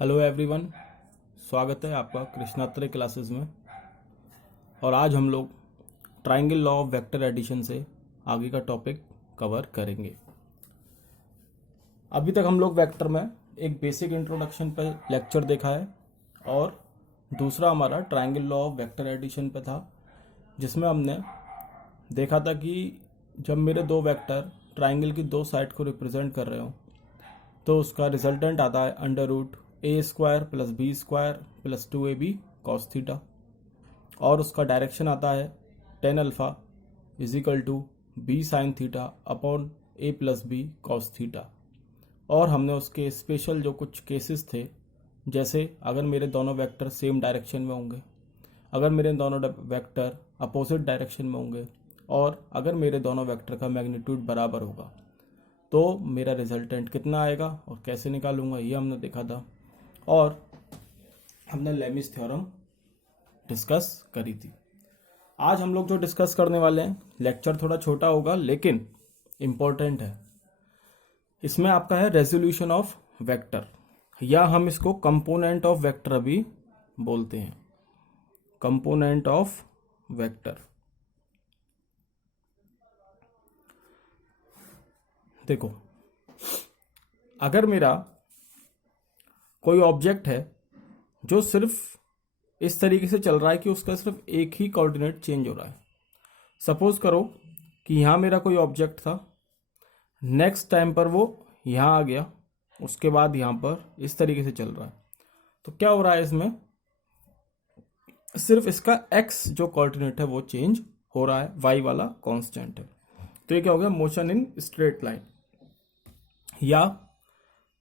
Hello everyone, स्वागत है आपका कृष्णात्रे क्लासेस में। और आज हम लोग triangle law of vector addition से आगे का टॉपिक कवर करेंगे। अभी तक हम लोग वेक्टर में एक बेसिक इंट्रोडक्शन पर लेक्चर देखा है और दूसरा हमारा triangle law of vector addition पे था, जिसमें हमने देखा था कि जब मेरे दो वेक्टर ट्राइंगल की दो साइड को रिप्रेजेंट कर रहे हो तो उसका रिजल्टेंट आता है under root A square plus B square plus 2ab cos theta, और उसका डायरेक्शन आता है tan alpha is equal to B sine theta upon A plus B cos theta. और हमने उसके स्पेशल जो कुछ केसेस थे, जैसे अगर मेरे दोनों वेक्टर सेम डायरेक्शन में होंगे, अगर मेरे दोनों वेक्टर अपोजिट डायरेक्शन में होंगे, और अगर मेरे दोनों वेक्टर का मैग्नीट्यूड बराबर होगा तो मेरा रिजल्टेंट कितना आएगा और कैसे निकालूंगा, ये हमने देखा था। और हमने लेमिस थ्योरम डिस्कस करी थी। आज हम लोग जो डिस्कस करने वाले हैं, लेक्चर थोड़ा छोटा होगा लेकिन इम्पोर्टेंट है। इसमें आपका है रेजोल्यूशन ऑफ वेक्टर, या हम इसको कंपोनेंट ऑफ वेक्टर भी बोलते हैं। कंपोनेंट ऑफ वेक्टर, देखो, अगर मेरा कोई ऑब्जेक्ट है जो सिर्फ इस तरीके से चल रहा है कि उसका सिर्फ एक ही कोऑर्डिनेट चेंज हो रहा है। सपोज करो कि यहाँ मेरा कोई ऑब्जेक्ट था, नेक्स्ट टाइम पर वो यहाँ आ गया, उसके बाद यहाँ पर इस तरीके से चल रहा है, तो क्या हो रहा है इसमें, सिर्फ इसका एक्स जो कोऑर्डिनेट है वो चेंज हो रहा है, वाई वाला कांस्टेंट है। तो ये क्या हो गया, मोशन इन स्ट्रेट लाइन। या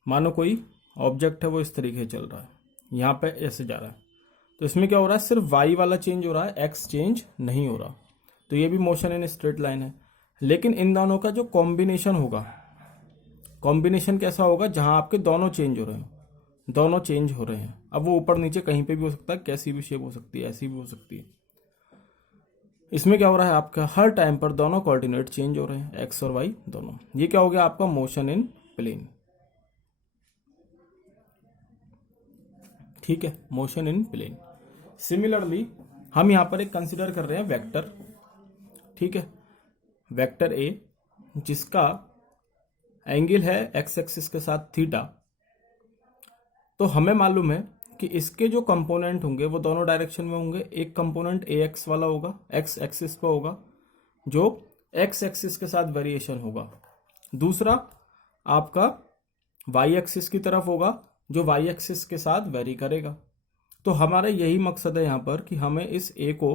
मानो कोई ऑब्जेक्ट है वो इस तरीके से चल रहा है, यहाँ पे ऐसे जा रहा है, तो इसमें क्या हो रहा है, सिर्फ वाई वाला चेंज हो रहा है, एक्स चेंज नहीं हो रहा। तो ये भी मोशन इन स्ट्रेट लाइन है। लेकिन इन दोनों का जो कॉम्बिनेशन होगा, कॉम्बिनेशन कैसा होगा, जहां आपके दोनों चेंज हो रहे हैं, दोनों चेंज हो रहे हैं। अब वो ऊपर नीचे कहीं पे भी हो सकता है, कैसी भी शेप हो सकती है, ऐसी भी हो सकती है। इसमें क्या हो रहा है, आपका हर टाइम पर दोनों कोऑर्डिनेट चेंज हो रहे हैं, एक्स और वाई दोनों। ये क्या हो गया आपका मोशन इन प्लेन। ठीक है, मोशन इन प्लेन। सिमिलरली हम यहां पर एक कंसिडर कर रहे हैं वेक्टर। ठीक है, वेक्टर ए जिसका एंगल है एक्स एक्सिस के साथ थीटा। तो हमें मालूम है कि इसके जो कंपोनेंट होंगे वो दोनों डायरेक्शन में होंगे। एक कंपोनेंट ए एक्स वाला होगा, एक्स एक्सिस पर होगा, जो एक्स एक्सिस के साथ वेरिएशन होगा। दूसरा आपका वाई एक्सिस की तरफ होगा, जो वाई एक्सिस के साथ वेरी करेगा। तो हमारा यही मकसद है यहाँ पर कि हमें इस ए को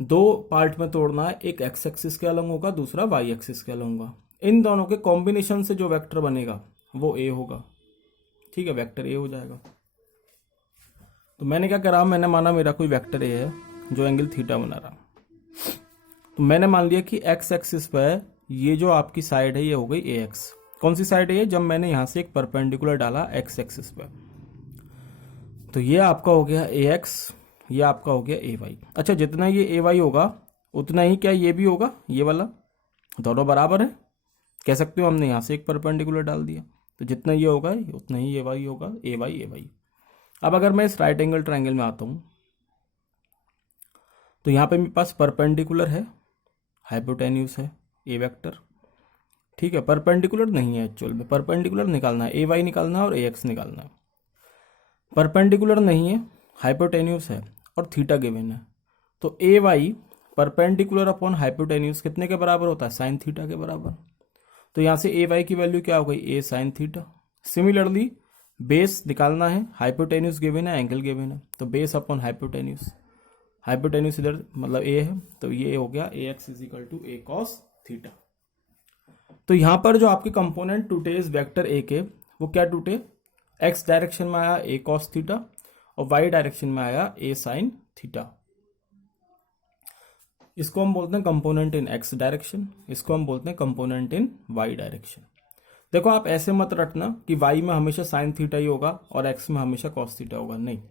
दो पार्ट में तोड़ना है, एक एक्स एक्सिस के अलग होगा, दूसरा वाई एक्सिस के अलग होगा। इन दोनों के कॉम्बिनेशन से जो वेक्टर बनेगा वो ए होगा। ठीक है, वेक्टर ए हो जाएगा। तो मैंने क्या करा, मैंने माना मेरा कोई वेक्टर ए है जो एंगल थीटा बना रहा। तो मैंने मान लिया कि एक्स एक्सिस पर ये जो आपकी साइड है ये हो गई ए एक्स। कौन सी साइड है ये, जब मैंने यहां से एक परपेंडिकुलर डाला एक्स एक्सिस पर। तो ये आपका हो गया ए एक्स, ये आपका हो गया ए वाई। अच्छा, जितना ये ए वाई होगा उतना ही क्या ये भी होगा, ये वाला, दोनों बराबर है, कह सकते हो। हमने यहां से एक परपेंडिकुलर डाल दिया, तो जितना ये होगा उतना ही ए वाई होगा, ए वाई ए वाई। अब अगर मैं इस राइट एंगल ट्राइंगल में आता हूं, तो यहां पे मेरे पास परपेंडिकुलर है, हाइपोटेन्यूज है ए वेक्टर। ठीक है, परपेंडिकुलर नहीं है एक्चुअल में, परपेंडिकुलर निकालना है, ए वाई निकालना है और ए एक्स निकालना है। परपेंडिकुलर नहीं है, हाइपोटेन्यूस है और थीटा गिवन है। तो ए वाई परपेंडिकुलर अपॉन हाइपोटेन्यूस कितने के बराबर होता है, साइन थीटा के बराबर। तो यहां से ए वाई की वैल्यू क्या हो गई, ए साइन थीटा। सिमिलरली बेस निकालना है, हाइपोटेन्यूस गिवन है, एंगल गिवन है, तो बेस अपॉन हाइपोटेन्यूस, हाइपोटेन्यूस इधर मतलब ए है, तो ये हो गया A X is equal to A cos theta. तो यहां पर जो आपके कंपोनेंट टूटे इस वेक्टर ए के, वो क्या टूटे, एक्स डायरेक्शन में आया ए कॉस थीटा और वाई डायरेक्शन में आया ए साइन थीटा। इसको हम बोलते हैं कंपोनेंट इन एक्स डायरेक्शन, इसको हम बोलते हैं कंपोनेंट इन वाई डायरेक्शन। देखो, आप ऐसे मत रटना कि वाई में हमेशा साइन थीटा ही होगा और एक्स में हमेशा कॉस थीटा होगा, नहीं,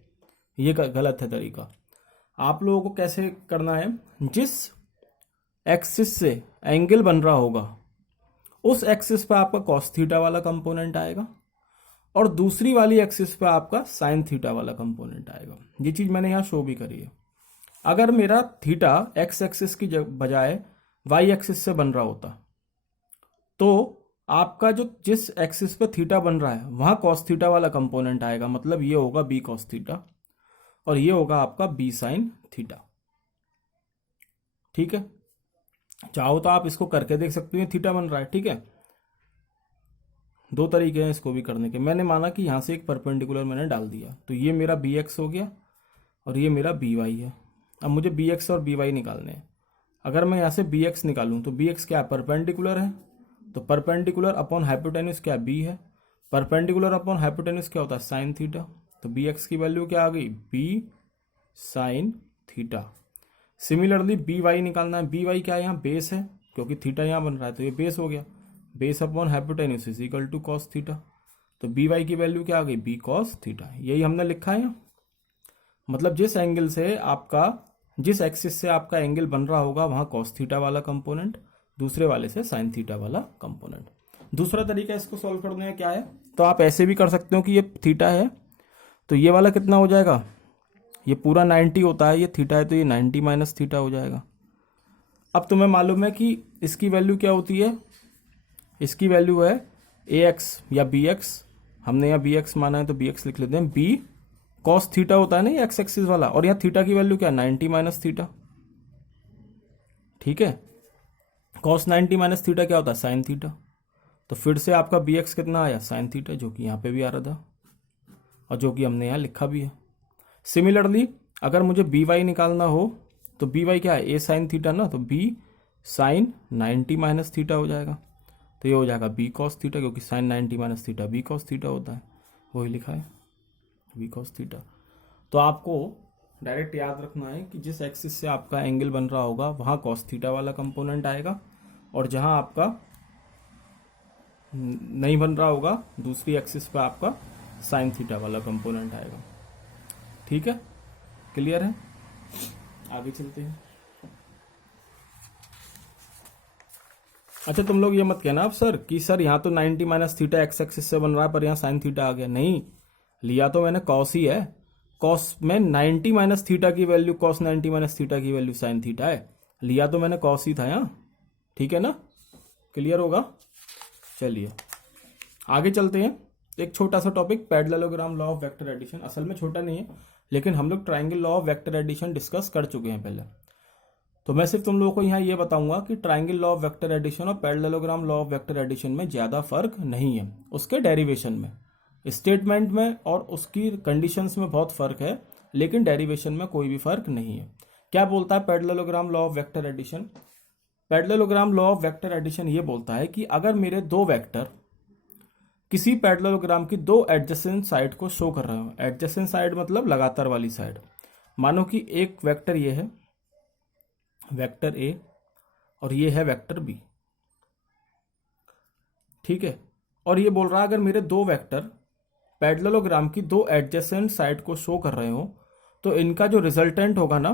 ये गलत है तरीका। आप लोगों को कैसे करना है, जिस एक्सिस से एंगल बन रहा होगा उस एक्सिस पर आपका कॉस थीटा वाला कंपोनेंट आएगा, और दूसरी वाली एक्सिस पे आपका साइन थीटा वाला कंपोनेंट आएगा। ये चीज मैंने यहाँ शो भी करी है। अगर मेरा थीटा एक्स एक्सिस की बजाय वाई एक्सिस से बन रहा होता तो आपका जो जिस एक्सिस पे थीटा बन रहा है वहां कॉस थीटा वाला कंपोनेंट आएगा, मतलब ये होगा बी कॉस थीटा और ये होगा आपका बी साइन थीटा। ठीक है, चाहो तो आप इसको करके देख सकते हैं, थीटा बन रहा है। ठीक है, दो तरीके हैं इसको भी करने के। मैंने माना कि यहां से एक परपेंडिकुलर मैंने डाल दिया, तो ये मेरा बी एक्स हो गया और ये मेरा बी वाई है। अब मुझे बी एक्स और बी वाई निकालने हैं। अगर मैं यहाँ से बी एक्स निकालूं तो बी एक्स क्या है, परपेंडिकुलर है, तो परपेंडिकुलर अपॉन हाइपोटेन्यूज क्या, बी है। परपेंडिकुलर अपॉन हाइपोटेन्यूज क्या होता है, साइन थीटा। तो बी एक्स की वैल्यू क्या आ गई, B sine theta. Similarly B Y निकालना है। बी वाई क्या है, यहाँ बेस है, क्योंकि थीटा यहाँ बन रहा है तो ये बेस हो गया। Base upon hypotenuse is equal to cos theta. तो बी वाई की वैल्यू क्या आ गई, बी कॉस थीटा। यही हमने लिखा है यहाँ। मतलब जिस एंगल से आपका, जिस एक्सिस से आपका एंगल बन रहा होगा वहां कॉस थीटा वाला कंपोनेंट, दूसरे वाले से साइन थीटा वाला कंपोनेंट। दूसरा तरीका इसको सॉल्व करने का क्या है, तो आप ऐसे भी कर सकते हो कि ये थीटा है तो ये वाला कितना हो जाएगा, ये पूरा 90 होता है, ये थीटा है तो ये 90 माइनस थीटा हो जाएगा। अब तुम्हें मालूम है कि इसकी वैल्यू क्या होती है, इसकी वैल्यू है ए एक्स या बी एक्स। हमने यहाँ बी एक्स माना है तो बी एक्स लिख लेते हैं। बी कॉस थीटा होता है ना ये एक्स एक्सिस वाला, और यहाँ थीटा की वैल्यू क्या, 90 माइनस थीटा। ठीक है, कॉस 90 माइनस थीटा क्या होता है, साइन थीटा। तो फिर से आपका बी एक्स कितना आया, साइन थीटा, जो कि यहाँ पे भी आ रहा था और जो कि हमने यहाँ लिखा भी है। सिमिलरली अगर मुझे बी वाई निकालना हो तो बी वाई क्या है, ए साइन थीटा ना, तो बी साइन 90 माइनस थीटा हो जाएगा। तो ये हो जाएगा बी कॉस थीटा, क्योंकि sine 90 minus theta B cos theta होता है, वही लिखा है बी कॉस थीटा। तो आपको डायरेक्ट याद रखना है कि जिस एक्सिस से आपका एंगल बन रहा होगा वहां कॉस थीटा वाला कंपोनेंट आएगा, और जहां आपका नहीं बन रहा होगा दूसरी एक्सिस पे आपका साइन थीटा वाला कंपोनेंट आएगा। ठीक है, क्लियर है, आगे चलते हैं। अच्छा, तुम लोग ये मत कहना अब सर कि सर यहाँ तो 90 माइनस थीटा एक्स एक्सिस से बन रहा है पर यहाँ साइन थीटा आ गया। नहीं, लिया तो मैंने कॉस ही है। कॉस में 90 माइनस थीटा की वैल्यू, कॉस 90 माइनस थीटा की वैल्यू साइन थीटा है, लिया तो मैंने कॉस ही था यहाँ। ठीक है ना, क्लियर होगा। चलिए आगे चलते हैं। एक छोटा सा topic, parallelogram law of vector addition. असल में छोटा नहीं है, लेकिन हम लोग triangle law of vector addition discuss कर चुके हैं पहले। तो मैं सिर्फ तुम लोगों को यहाँ ये बताऊंगा कि triangle law of vector addition और parallelogram law of vector addition में ज्यादा फर्क नहीं है। उसके डेरिवेशन में, स्टेटमेंट में और उसकी कंडीशंस में बहुत फर्क है, लेकिन डेरिवेशन में कोई भी फर्क नहीं है। क्या बोलता है parallelogram law of vector addition? Parallelogram law of vector addition ये बोलता है कि अगर मेरे दो वेक्टर किसी पैरेललोग्राम की दो एडजेसेंट साइड को शो कर रहे हो, एडजेसेंट साइड मतलब लगातार वाली साइड। मानो कि एक वेक्टर ये है, वेक्टर ए, और ये है वेक्टर बी। ठीक है, और ये बोल रहा है अगर मेरे दो वेक्टर पैरेललोग्राम की दो एडजेसेंट साइड को शो कर रहे हो तो इनका जो रिजल्टेंट होगा ना,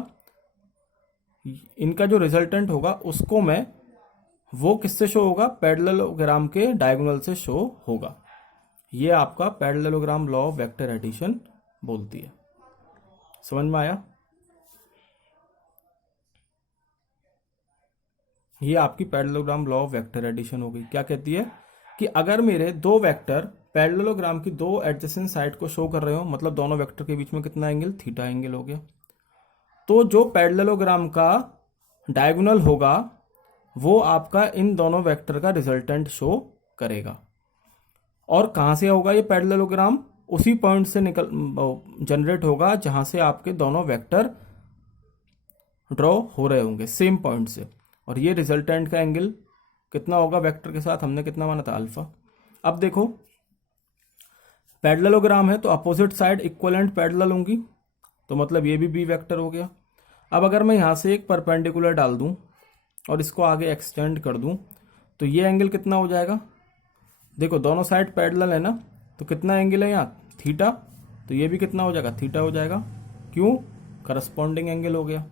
इनका जो रिजल्टेंट होगा उसको मैं, वो किससे शो होगा, पैरेललोग्राम के डायगोनल से शो होगा। ये आपका parallelogram law of vector addition बोलती है। समझ में आया? ये आपकी parallelogram law of vector addition हो गई। क्या कहती है कि अगर मेरे दो वेक्टर पैरेललोग्राम की दो एडजेसेंट साइड को शो कर रहे हो, मतलब दोनों वेक्टर के बीच में कितना एंगल, थीटा एंगल हो गया, तो जो पैरेललोग्राम का डायगोनल होगा वो आपका इन दोनों वेक्टर का रिजल्टेंट शो करेगा। और कहां से होगा ये पैरेललोग्राम? उसी पॉइंट से निकल जनरेट होगा जहां से आपके दोनों वेक्टर ड्रॉ हो रहे होंगे, सेम पॉइंट से। और ये रिजल्टेंट का एंगल कितना होगा वेक्टर के साथ, हमने कितना माना था, अल्फा। अब देखो पैरेललोग्राम है तो अपोजिट साइड इक्वलेंट पैरेलल होंगी, तो मतलब ये भी बी वेक्टर हो गया। अब अगर मैं यहां से एक परपेंडिकुलर डाल दूं और इसको आगे एक्सटेंड कर दूं तो ये एंगल कितना हो जाएगा? देखो दोनों साइड पैरेलल है ना, तो कितना एंगल है यहाँ, थीटा, तो ये भी कितना हो जाएगा, थीटा हो जाएगा। क्यों? करस्पॉन्डिंग एंगल हो गया।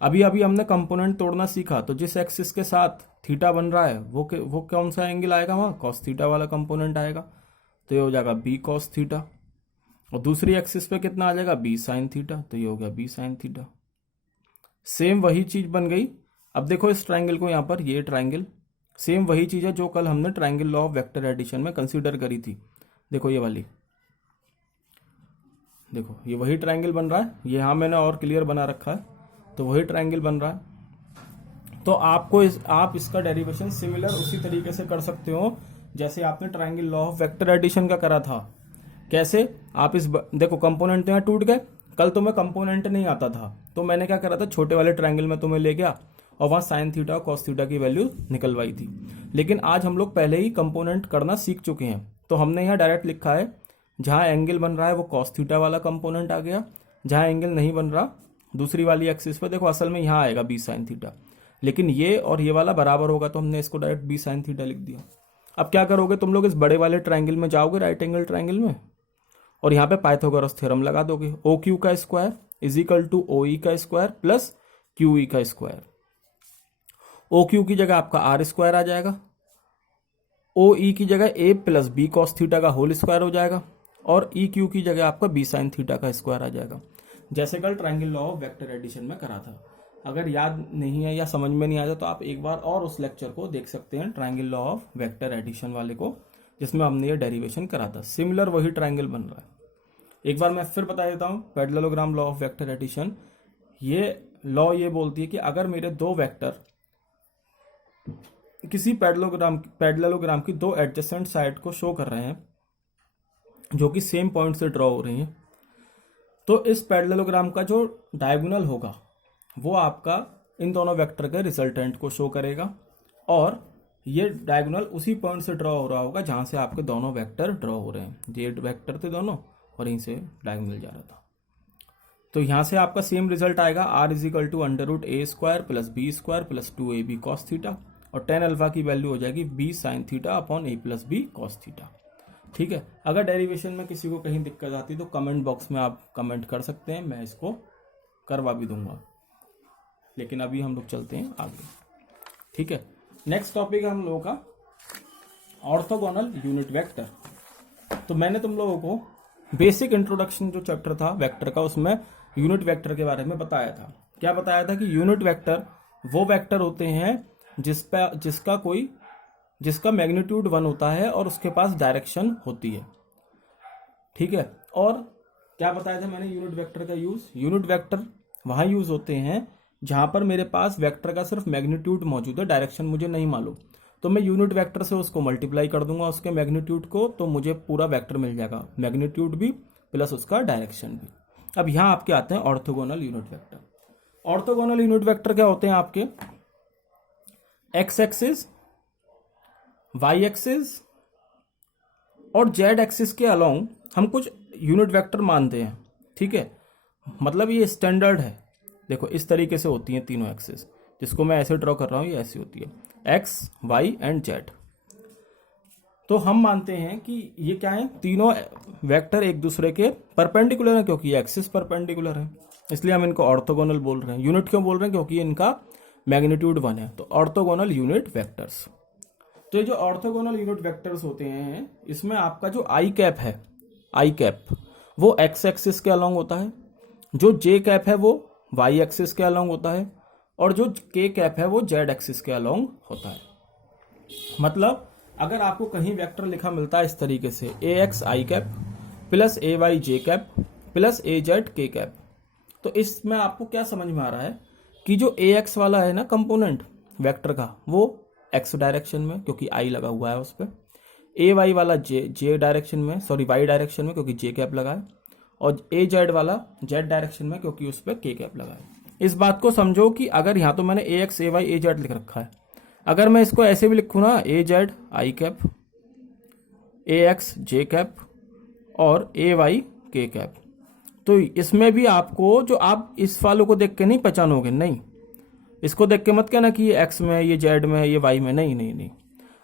अभी अभी हमने कंपोनेंट तोड़ना सीखा, तो जिस एक्सिस के साथ थीटा बन रहा है वो कौन सा एंगल आएगा, वहां कॉस थीटा वाला कंपोनेंट आएगा। तो ये हो जाएगा बी कॉस थीटा, और दूसरी एक्सिस पे कितना आ जाएगा बी साइन थीटा, तो ये हो गया बी साइन थीटा। सेम वही चीज बन गई। अब देखो इस ट्राइंगल को, यहाँ पर ये ट्राइंगल सेम वही चीज है जो कल हमने triangle law of vector addition में कंसीडर करी थी। देखो ये वाली, देखो ये वही ट्राइंगल बन रहा है, ये यहाँ मैंने और क्लियर बना रखा है, तो वही ट्राइंगल बन रहा है। तो आपको आप इसका डेरिवेशन सिमिलर उसी तरीके से कर सकते हो जैसे आपने triangle law of vector addition का करा था। कैसे? आप देखो कंपोनेंट यहाँ टूट गए, कल तो मैं कंपोनेंट नहीं आता था, तो मैंने क्या करा था, छोटे वाले ट्राइंगल में तुम्हें ले गया और वहां साइन थीटा और कॉस थीटा की वैल्यू निकलवाई थी। लेकिन आज हम लोग पहले ही कंपोनेंट करना सीख चुके हैं, तो हमने यहाँ डायरेक्ट लिखा है जहां एंगल बन रहा है वो कॉस थीटा वाला कंपोनेंट आ गया, जहां एंगल नहीं बन रहा दूसरी वाली एक्सिस पर, देखो असल में यहाँ आएगा बी साइन थीटा, लेकिन ये और ये वाला बराबर होगा तो हमने इसको डायरेक्ट बी साइन थीटा लिख दिया। अब क्या करोगे तुम लोग, इस बड़े वाले ट्राइंगल में जाओगे, राइट एंगल ट्राइंगल में, और यहाँ पे पाइथागोरस थ्योरम लगा दोगे। ओ क्यू का square is equal to O E का स्क्वायर प्लस क्यू ई का स्क्वायर। ओ क्यू की जगह आपका आर स्क्वायर आ जाएगा, ओ ई की जगह A plus B cos theta का होल स्क्वायर हो जाएगा, और ई क्यू की जगह आपका बी साइन थीटा का स्क्वायर आ जाएगा, जैसे कल triangle law of vector addition में करा था। अगर याद नहीं है या समझ में नहीं आया तो आप एक बार और उस लेक्चर को देख सकते हैं, triangle law of vector addition वाले को, जिसमें हमने ये डेरिवेशन करा था। सिमिलर वही ट्राइंगल बन रहा है। एक बार मैं फिर बता देता हूं, parallelogram law of vector addition, ये लॉ ये बोलती है कि अगर मेरे दो वेक्टर किसी पैरेललोग्राम की दो एडजेसेंट साइड को शो कर रहे हैं जो कि सेम पॉइंट से ड्रॉ हो रही हैं, तो इस पैरेललोग्राम का जो डायगोनल होगा वो आपका इन दोनों वेक्टर के रिजल्टेंट को शो करेगा, और ये डायगोनल उसी पॉइंट से ड्रॉ हो रहा होगा जहां से आपके दोनों वेक्टर ड्रॉ हो रहे हैं। ये वेक्टर थे दोनों और यहीं से डायगोनल जा रहा था, तो यहां से आपका सेम रिजल्ट आएगा, R is equal to under root A square plus B square plus 2ab cos theta, और टेन अल्फा की वैल्यू हो जाएगी B sine theta upon A plus B cos theta. ठीक है, अगर डेरिवेशन में किसी को कहीं दिक्कत आती तो कमेंट बॉक्स में आप कमेंट कर सकते हैं, मैं इसको करवा भी दूंगा। लेकिन अभी हम लोग चलते हैं आगे। ठीक है, नेक्स्ट टॉपिक है हम लोगों का ऑर्थोगोनल यूनिट वेक्टर। तो मैंने तुम लोगों को बेसिक इंट्रोडक्शन जो चैप्टर था वेक्टर का, उसमें यूनिट वेक्टर के बारे में बताया था। क्या बताया था कि यूनिट वेक्टर वो वेक्टर होते हैं जिसका मैग्नीट्यूड 1 होता है और उसके पास डायरेक्शन होती है। ठीक है, और क्या बताया था मैंने यूनिट वेक्टर का यूज, यूनिट वेक्टर वहां यूज होते हैं जहां पर मेरे पास वेक्टर का सिर्फ मैग्नीट्यूड मौजूद है, डायरेक्शन मुझे नहीं मालूम, तो मैं यूनिट वेक्टर से उसको मल्टीप्लाई कर दूंगा उसके मैग्नीट्यूड को, तो मुझे पूरा वेक्टर मिल जाएगा, मैग्नीट्यूड भी प्लस उसका डायरेक्शन भी। अब यहां आपके आते हैं orthogonal unit vector. Orthogonal unit vector क्या होते हैं आपके, एक्स एक्सिस, वाई एक्सिस और जेड एक्सिस के अलोंग हम कुछ यूनिट वेक्टर मानते हैं। ठीक है, मतलब ये स्टैंडर्ड है, देखो इस तरीके से होती हैं तीनों एक्सिस, जिसको मैं ऐसे ड्रॉ कर रहा हूं, ये ऐसी होती है, एक्स वाई एंड जेड। तो हम मानते हैं कि ये क्या है, तीनों वेक्टर एक दूसरे के परपेंडिकुलर है, क्योंकि ये एक्सिस परपेंडिकुलर है, इसलिए हम इनको ऑर्थोगोनल बोल रहे हैं। यूनिट क्यों बोल रहे हैं, क्योंकि इनका मैग्नीट्यूड 1 है, तो ऑर्थोगोनल यूनिट वेक्टर्स। तो ये जो ऑर्थोगोनल यूनिट वेक्टर्स होते हैं, इसमें आपका जो आई कैप है, आई कैप वो एक्स एक्सिस के अलोंग होता है, जो जे कैप है वो वाई एक्सिस के अलोंग होता है, और जो के कैप है वो जेड एक्सिस के अलोंग होता है। मतलब अगर आपको कहीं वेक्टर लिखा मिलता है इस तरीके से, ए एक्स आई कैप प्लस ए वाई जे कैप प्लस ए जेड के कैप, तो इसमें आपको क्या समझ में आ रहा है कि जो ए एक्स वाला है ना कंपोनेंट वेक्टर का, वो एक्स डायरेक्शन में क्योंकि आई लगा हुआ है उस पर, ए वाई वाला जे डायरेक्शन में, सॉरी वाई डायरेक्शन में क्योंकि जे कैप लगा है, और ए जेड वाला जेड डायरेक्शन में क्योंकि उस पर के कैप लगा है। इस बात को समझो कि अगर यहाँ तो मैंने ए एक्स ए वाई ए जेड लिख रखा है, अगर मैं इसको ऐसे भी लिखूँ ना, A Z I cap, A X J cap और ए वाई के कैप, तो इसमें भी आपको जो आप इस वालों को देख के नहीं पहचानोगे, नहीं, इसको देख के मत कहना कि ये एक्स में, ये जेड में, ये वाई में, नहीं नहीं नहीं,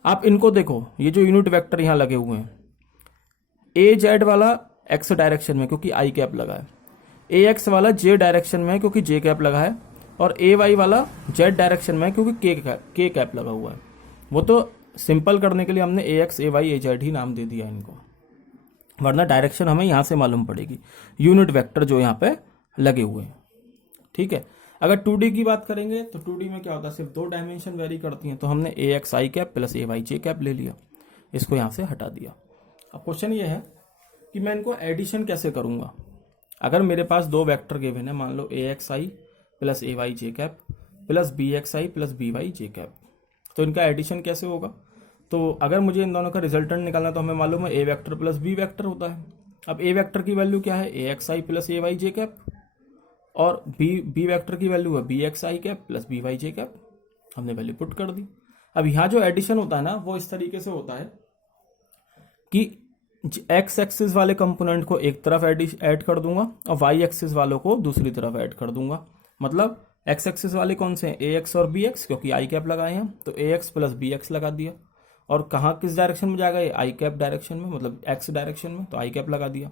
आप इनको देखो, ये जो यूनिट वेक्टर यहाँ लगे हुए हैं, ए जेड वाला एक्स डायरेक्शन में क्योंकि आई कैप लगा है, ए एक्स वाला जे डायरेक्शन में क्योंकि जे कैप लगा है, और ए वाई वाला जेड डायरेक्शन में क्योंकि के कैप लगा हुआ है। वो तो सिंपल करने के लिए हमने ए एक्स ए वाई ए जेड ही नाम दे दिया इनको। वरना डायरेक्शन हमें यहाँ से मालूम पड़ेगी, यूनिट वेक्टर जो यहाँ पे लगे हुए हैं। ठीक है, अगर 2D की बात करेंगे तो 2D में क्या होता है, सिर्फ 2 डायमेंशन वेरी करती हैं, तो हमने ax i cap plus ay j cap ले लिया, इसको यहाँ से हटा दिया। अब क्वेश्चन ये है कि मैं इनको एडिशन कैसे करूँगा। अगर मेरे पास 2 वेक्टर गिवन है, मान लो ax i plus ay j cap plus bx i plus by j cap, तो इनका एडिशन कैसे होगा। तो अगर मुझे इन दोनों का रिजल्टेंट निकालना तो हमें मालूम है a vector plus b vector होता है। अब a वेक्टर की वैल्यू क्या है, ax i plus ay j cap, और बी वेक्टर की वैल्यू है bx i cap plus by j cap, हमने वैल्यू पुट कर दी। अब यहाँ जो एडिशन होता है ना, वो इस तरीके से होता है कि एक्स एक्सिस वाले कंपोनेंट को एक तरफ ऐड कर दूंगा और वाई एक्सिस वालों को दूसरी तरफ ऐड कर दूंगा। मतलब एक्स एक्सिस वाले कौन से हैं, ए एक्स और बी एक्स, क्योंकि आई कैप लगाए हैं तो ए एक्स प्लस बी एक्स लगा दिया। और कहाँ किस डायरेक्शन में जाएगा, ये आई कैप डायरेक्शन में, मतलब एक्स डायरेक्शन में, तो आई कैप लगा दिया,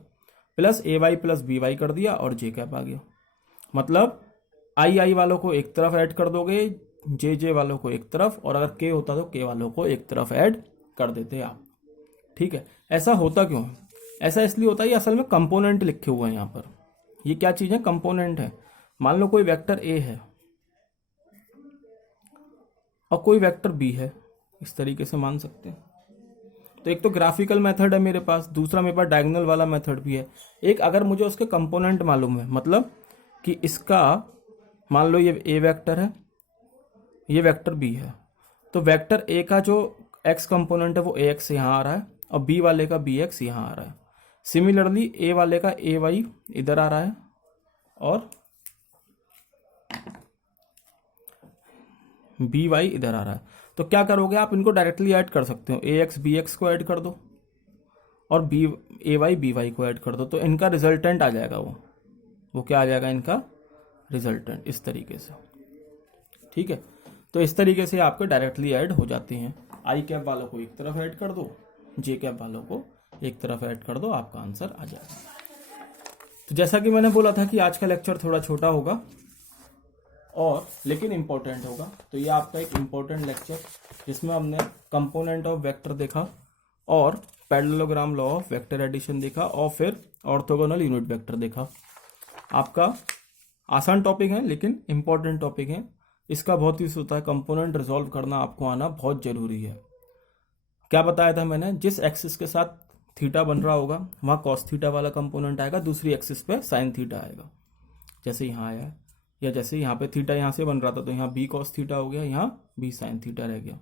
प्लस ए वाई प्लस बी वाई कर दिया और जे कैप आ गया। मतलब आई वालों को एक तरफ ऐड कर दोगे, जे वालों को एक तरफ, और अगर के होता तो के वालों को एक तरफ ऐड कर देते आप। ठीक है, ऐसा होता क्यों है, ऐसा इसलिए होता है, ये असल में कंपोनेंट लिखे हुए हैं यहाँ पर। ये क्या चीज़ है, कंपोनेंट है। मान लो कोई वेक्टर ए है और कोई वेक्टर बी है, इस तरीके से मान सकते हैं। तो एक तो ग्राफिकल मेथड है मेरे पास, दूसरा मेरे पास डायगोनल वाला मेथड भी है। एक अगर मुझे उसके कंपोनेंट मालूम है, मतलब कि इसका मान लो ये ए वेक्टर है, ये वेक्टर बी है, तो वेक्टर ए का जो एक्स कंपोनेंट है वो ए एक्स यहाँ आ रहा है और बी वाले का बी एक्स यहाँ आ रहा है। सिमिलरली ए वाले का ए वाई इधर आ रहा है और बी वाई इधर आ रहा है। तो क्या करोगे आप, इनको डायरेक्टली ऐड कर सकते हो, ए एक्स बी एक्स को ऐड कर दो और बी ए वाई बी वाई को ऐड कर दो, तो इनका रिजल्टेंट आ जाएगा, वो क्या आ जाएगा, इनका रिजल्टेंट, इस तरीके से। ठीक है, तो इस तरीके से आपके डायरेक्टली ऐड हो जाते हैं। आई कैप वालों को एक तरफ ऐड कर दो, जे कैप वालों को एक तरफ ऐड कर दो, आपका आंसर आ जाएगा। तो जैसा कि मैंने बोला था कि आज का लेक्चर थोड़ा छोटा होगा और लेकिन इम्पोर्टेंट होगा। तो ये आपका एक इम्पोर्टेंट लेक्चर जिसमें हमने कंपोनेंट ऑफ वेक्टर देखा और parallelogram law of vector addition देखा और फिर ऑर्थोगोनल यूनिट वेक्टर देखा। आपका आसान टॉपिक है लेकिन इम्पोर्टेंट टॉपिक है, इसका बहुत यूज होता है। कंपोनेंट रिजॉल्व करना आपको आना बहुत जरूरी है। क्या बताया था मैंने, जिस एक्सिस के साथ थीटा बन रहा होगा वहां कॉस थीटा वाला कंपोनेंट आएगा, दूसरी एक्सिस पे साइन थीटा आएगा, जैसे यहाँ आया है, या जैसे यहाँ पे थीटा यहाँ से बन रहा था तो यहाँ बी कॉस थीटा हो गया, यहाँ बी साइन थीटा रह गया।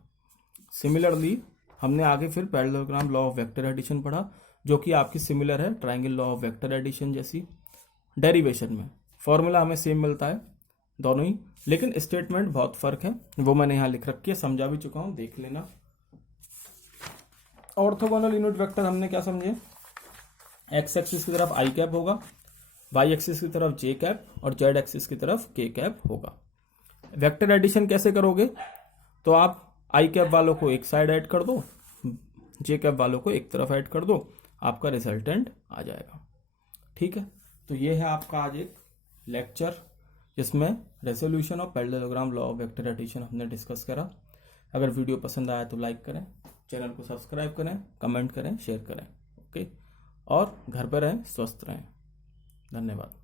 सिमिलरली हमने आगे फिर parallelogram law of vector addition पढ़ा, जो कि आपकी सिमिलर है triangle law of vector addition जैसी। डेरिवेशन में फॉर्मूला हमें सेम मिलता है दोनों ही, लेकिन स्टेटमेंट बहुत फर्क है, वो मैंने यहाँ लिख रखी है, समझा भी चुका हूँ, देख लेना। ऑर्थोगोनल यूनिट वेक्टर हमने क्या समझे, एक्स एक्सिस की तरफ आई कैप होगा, वाई एक्सिस की तरफ जे कैप और जेड एक्सिस की तरफ के कैप होगा। वेक्टर एडिशन कैसे करोगे, तो आप आई कैप वालों को एक साइड ऐड कर दो, जे कैप वालों को एक तरफ ऐड कर दो, आपका रिजल्टेंट आ जाएगा। ठीक है, तो ये है आपका आज एक लेक्चर जिसमें resolution of parallelogram law of vector addition हमने डिस्कस करा। अगर वीडियो पसंद आया तो लाइक करें, चैनल को सब्सक्राइब करें, कमेंट करें, शेयर करें। ओके, और घर पर रहें, स्वस्थ रहें। धन्यवाद।